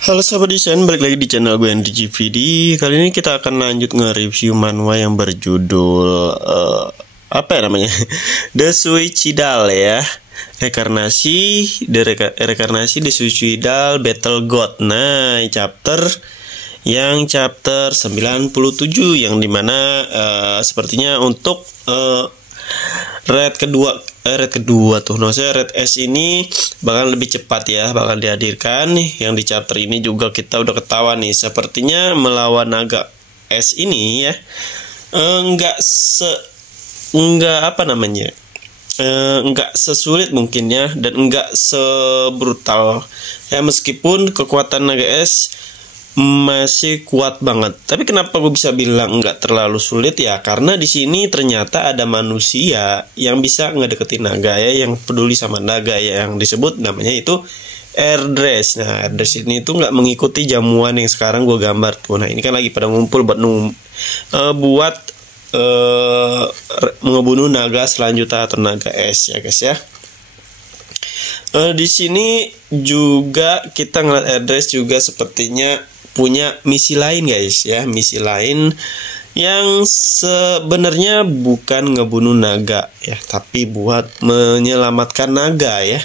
Halo sahabat desain, balik lagi di channel gue NDGVD. Kali ini kita akan lanjut nge-review manhwa yang berjudul apa ya namanya? The Suicidal ya. Rekarnasi The Suicidal Battle God. Nah, chapter 97 yang dimana sepertinya untuk red kedua tuh, maksudnya red S ini bakal lebih cepat ya, bakal dihadirkan. Yang di chapter ini juga kita udah ketahuan nih, sepertinya melawan naga S ini ya enggak sesulit mungkin ya, dan enggak sebrutal ya, meskipun kekuatan naga S masih kuat banget. Tapi kenapa gue bisa bilang nggak terlalu sulit ya? Karena di sini ternyata ada manusia yang bisa ngedeketin naga ya, yang peduli sama naga ya, yang disebut namanya itu Erdres. Nah, Erdres ini tuh nggak mengikuti jamuan yang sekarang gue gambar tuh. Nah, ini kan lagi pada ngumpul buat ngebunuh naga selanjutnya atau naga es ya guys ya. Di sini juga kita ngeliat Erdres juga sepertinya punya misi lain guys ya, misi lain yang sebenarnya bukan ngebunuh naga ya, tapi buat menyelamatkan naga ya.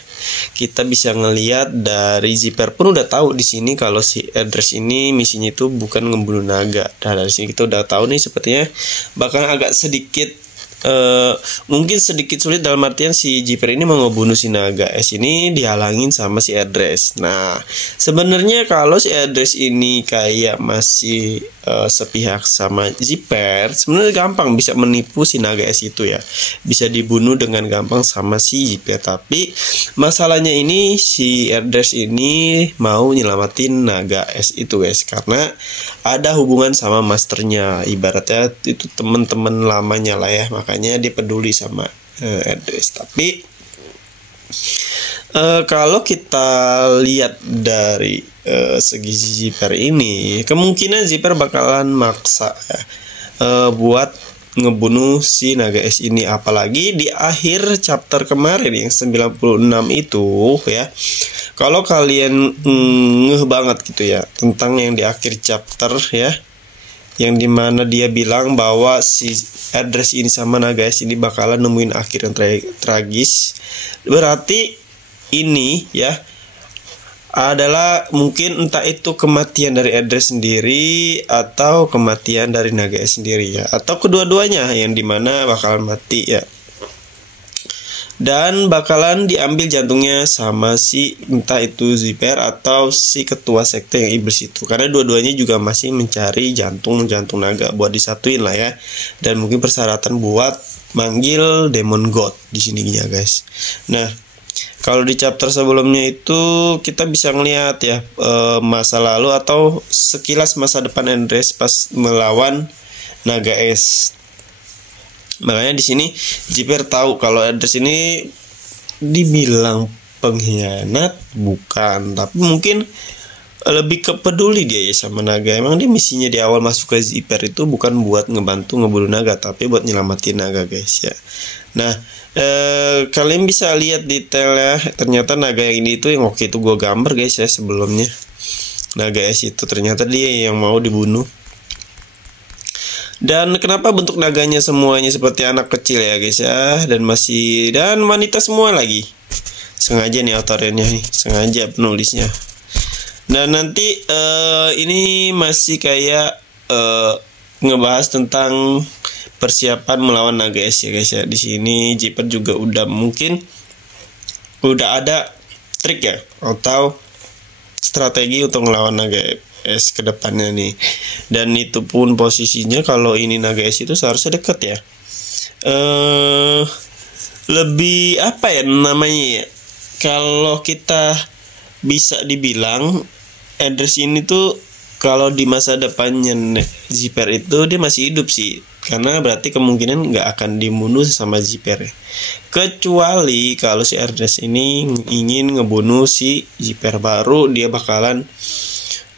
Kita bisa ngelihat dari Zipper pun udah tahu di sini kalau si Erdres ini misinya itu bukan ngebunuh naga. Nah, dari sini kita udah tahu nih, sepertinya bahkan agak sedikit mungkin sedikit sulit dalam artian si Zipper ini mau ngebunuh si naga es ini dihalangin sama si Erdres. Nah, sebenarnya kalau si Erdres ini kayak masih sepihak sama Zipper, sebenarnya gampang bisa menipu si naga es itu ya, bisa dibunuh dengan gampang sama si Zipper. Tapi masalahnya ini si Erdres ini mau nyelamatin naga es itu guys, karena ada hubungan sama masternya, ibaratnya itu teman-teman lamanya lah ya, makanya dia peduli sama Erdres. Tapi kalau kita lihat dari segi Zipper ini, kemungkinan Zipper bakalan maksa ya, buat ngebunuh si naga es ini. Apalagi di akhir chapter kemarin yang 96 itu ya, kalau kalian ngeh banget gitu ya tentang yang di akhir chapter ya, yang dimana dia bilang bahwa si Erdres ini sama naga es ini bakalan nemuin akhir yang tragis. Berarti ini ya adalah mungkin entah itu kematian dari Erdres sendiri atau kematian dari naga es sendiri ya, atau kedua-duanya yang dimana bakalan mati ya, dan bakalan diambil jantungnya sama si entah itu Zipper atau si ketua sekte yang iblis itu, karena dua-duanya juga masih mencari jantung naga buat disatuin lah ya, dan mungkin persyaratan buat manggil Demon God di sini ya guys. Nah, kalau di chapter sebelumnya itu kita bisa ngelihat ya masa lalu atau sekilas masa depan Erdres pas melawan naga es. Makanya di sini Zipper tahu kalau Erdres ini dibilang pengkhianat bukan, tapi mungkin lebih peduli dia ya sama naga. Emang dia misinya di awal masuk ke Zipper itu bukan buat ngebantu ngebunuh naga, tapi buat nyelamatin naga guys ya. Nah, kalian bisa lihat detailnya, ternyata naga yang ini itu yang waktu itu gue gambar guys ya sebelumnya. Naga es itu ternyata dia yang mau dibunuh. Dan kenapa bentuk naganya semuanya seperti anak kecil ya guys ya, dan wanita semua lagi. Sengaja nih autornya nih, sengaja penulisnya. Dan nanti ini masih kayak ngebahas tentang persiapan melawan naga es ya guys ya. Di sini Zipper juga udah ada trik ya atau strategi untuk melawan naga es ke depannya nih. Dan itu pun posisinya kalau ini naga es itu seharusnya deket ya. Lebih apa ya namanya ya, kalau kita bisa dibilang Erdres ini tuh kalau di masa depannya Zipper itu dia masih hidup sih, karena berarti kemungkinan nggak akan dibunuh sama Zipper ya. Kecuali kalau si Erdres ini ingin ngebunuh si Zipper, baru dia bakalan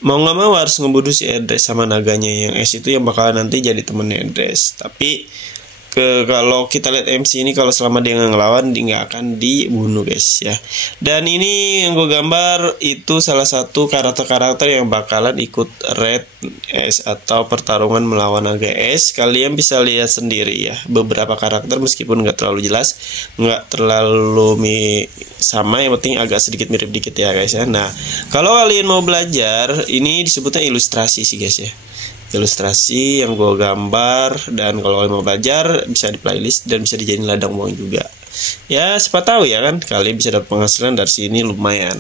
mau nggak mau harus ngebunuh si Erdres sama naganya yang es itu, yang bakalan nanti jadi temennya Erdres. Tapi kalau kita lihat MC ini, kalau selama dia nggak ngelawan, dia nggak akan dibunuh guys ya. Dan ini yang gue gambar itu salah satu karakter-karakter yang bakalan ikut raid es atau pertarungan melawan naga es. Kalian bisa lihat sendiri ya, beberapa karakter meskipun nggak terlalu jelas, nggak terlalu sama, yang penting agak sedikit mirip dikit ya guys ya. Nah, kalau kalian mau belajar, ini disebutnya ilustrasi sih guys ya, ilustrasi yang gue gambar. Dan kalau kalian mau belajar, bisa di playlist dan bisa dijadiin ladang uang juga ya. Siapa tahu ya kan, kalian bisa dapat penghasilan dari sini lumayan.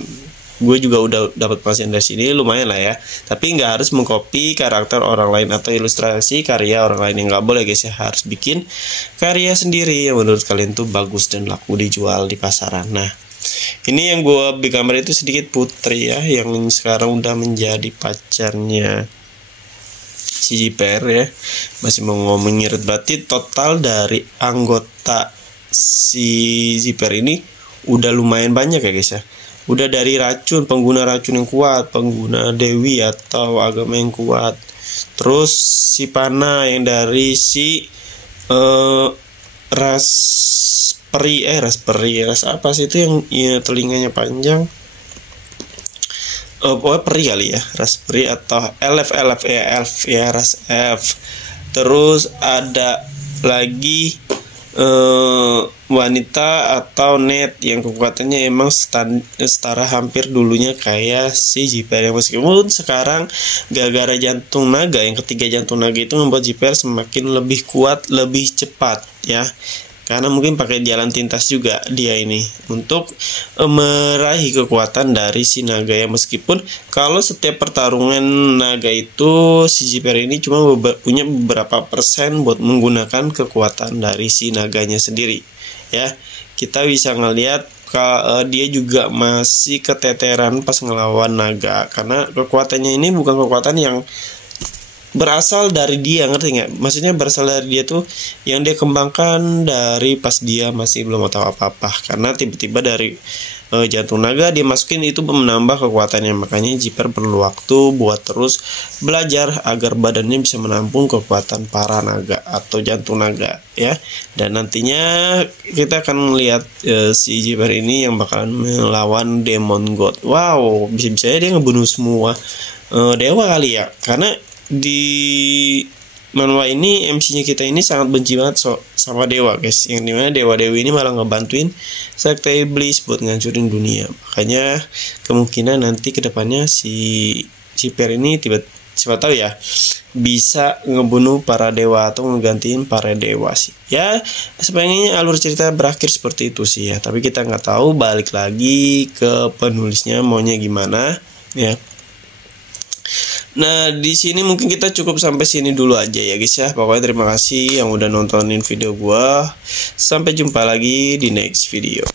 Gue juga udah dapat penghasilan dari sini lumayan lah ya. Tapi nggak harus mengcopy karakter orang lain atau ilustrasi karya orang lain, yang nggak boleh guys ya. Harus bikin karya sendiri yang menurut kalian tuh bagus dan laku dijual di pasaran. Nah, ini yang gue gambar itu sedikit Putri ya, yang sekarang udah menjadi pacarnya si Jiper ya, masih mau ngomongin. Berarti total dari anggota si Jiper ini udah lumayan banyak ya guys ya. Udah dari racun, pengguna racun yang kuat, pengguna dewi atau agama yang kuat, terus si Pana yang dari si ras apa sih itu yang ya, telinganya panjang, peri kali ya, raspberry atau elf ya, ras elf. Terus ada lagi wanita atau net yang kekuatannya emang setara hampir dulunya kayak si Jiper, yang meskipun sekarang gara-gara jantung naga, yang ketiga jantung naga itu membuat Jiper semakin lebih kuat, lebih cepat ya. Karena mungkin pakai jalan tintas juga dia ini untuk meraih kekuatan dari si naga ya. Meskipun kalau setiap pertarungan naga itu si Jiper ini cuma punya beberapa persen buat menggunakan kekuatan dari si naganya sendiri ya. Kita bisa ngelihat dia juga masih keteteran pas ngelawan naga, karena kekuatannya ini bukan kekuatan yang berasal dari dia, ngerti nggak? Maksudnya berasal dari dia tuh yang dia kembangkan dari pas dia masih belum tahu apa-apa, karena tiba-tiba dari jantung naga dia masukin itu menambah kekuatannya. Makanya Jiper perlu waktu buat terus belajar agar badannya bisa menampung kekuatan para naga atau jantung naga ya. Dan nantinya kita akan melihat si Jiper ini yang bakalan melawan Demon God. Wow, bisa-bisanya dia ngebunuh semua dewa kali ya, karena di manhwa ini MC-nya kita ini sangat benci banget sama dewa guys, yang dimana dewa-dewi ini malah ngebantuin sekte iblis buat ngancurin dunia. Makanya kemungkinan nanti kedepannya si Jiper ini siapa tahu ya bisa ngebunuh para dewa atau ngegantiin para dewa sih ya. Sebenarnya alur cerita berakhir seperti itu sih ya, tapi kita nggak tahu, balik lagi ke penulisnya maunya gimana ya. Nah, di sini mungkin kita cukup sampai sini dulu aja ya guys ya. Pokoknya terima kasih yang udah nontonin video gua. Sampai jumpa lagi di next video.